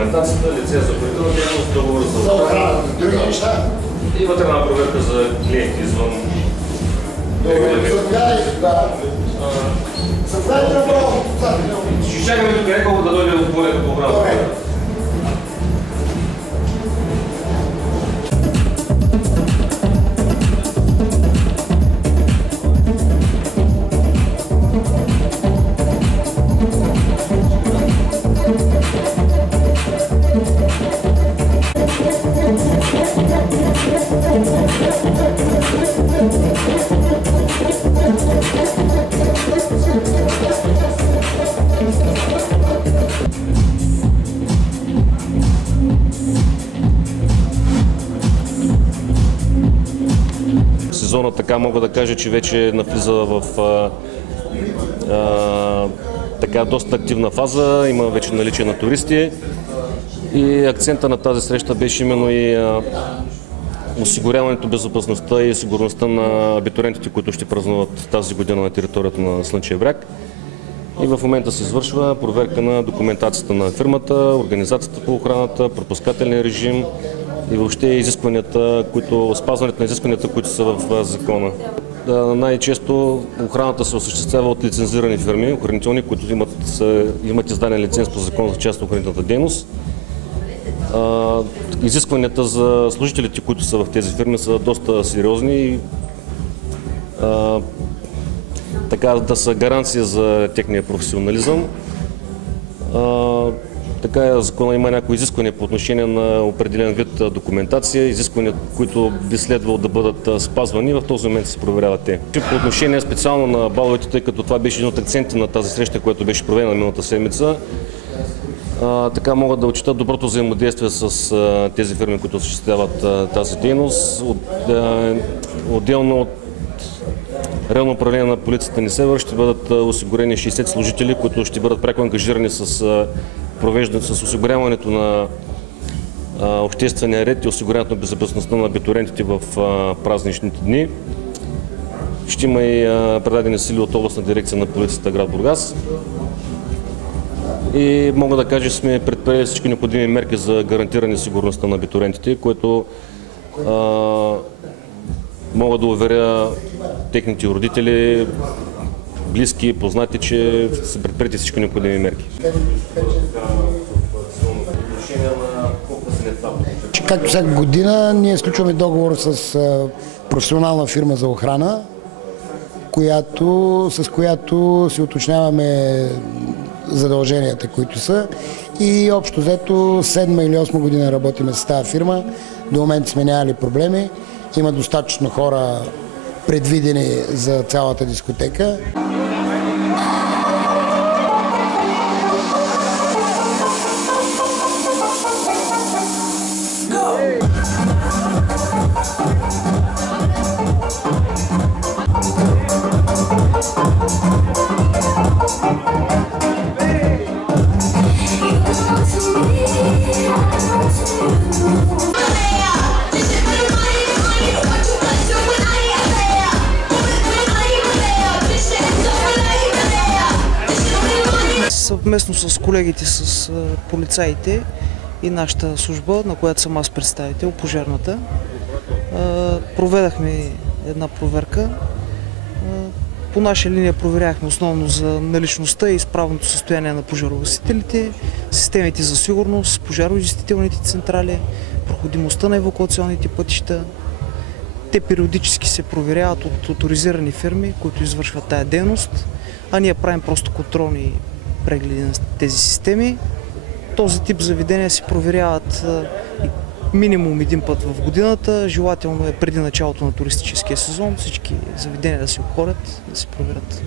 документацията, лиценз за охранителна дейност, договор за охрана. Други неща? И вътрешна проверка за клиенти извън регламента. Ще чакаме тук няколко да дойде от полето по обратно. Сезона, така мога да кажа, че вече навлиза в така доста активна фаза, има вече наличие на туристи и акцента на тази среща беше именно и осигуряването безопасността и сигурността на абитуриентите, които ще празнуват тази година на територията на Слънчев бряг. И в момента се извършва проверка на документацията на фирмата, организацията по охраната, пропускателния режим и въобще изискванията, спазването на изискванията, които са в закона. Най-често охраната се осъществява от лицензирани фирми, охранителни, които имат издаден лиценз по закон за частна охранителната дейност. Изискванията за служителите, които са в тези фирми, са доста сериозни и така да са гаранция за техния професионализъм. Така закона има някои изисквания по отношение на определен вид документация, изисквания, които би следвало да бъдат спазвани, в този момент се проверяват те. По отношение специално на баловете, тъй като това беше един от акцентите на тази среща, която беше проведена миналата седмица, така могат да отчитат доброто взаимодействие с тези фирми, които осъществяват тази дейност. Отделно от Районно управление на полицията Несебър ще бъдат осигурени 60 служители, които ще бъдат пряко ангажирани с осигуряването на обществения ред и осигуряването на безопасността на абитуриентите в празничните дни. Ще има и предадени сили от областна дирекция на полицията град Бургас. И мога да кажа, че сме предприели всички необходими мерки за гарантиране сигурността на абитуриентите, което мога да уверя техните родители, близки, познати, че са предприети всички необходими мерки. Както всяка година, ние сключваме договор с професионална фирма за охрана, с която си уточняваме задълженията, които са. И общо взето 7 или 8 година работиме с тази фирма. До момента сме нямали проблеми. Има достатъчно хора предвидени за цялата дискотека. Съвместно с колегите, с полицаите и нашата служба, на която съм аз представител, пожарната, проведахме една проверка. По наша линия проверяхме основно за наличността и изправното състояние на пожарогасителите, системите за сигурност, пожарогасителните централи, проходимостта на евакуационните пътища. Те периодически се проверяват от оторизирани фирми, които извършват тая дейност, а ние правим просто контролни прегледи на тези системи. Този тип заведения се проверяват минимум един път в годината. Желателно е преди началото на туристическия сезон всички заведения да се обходят, да се проверят.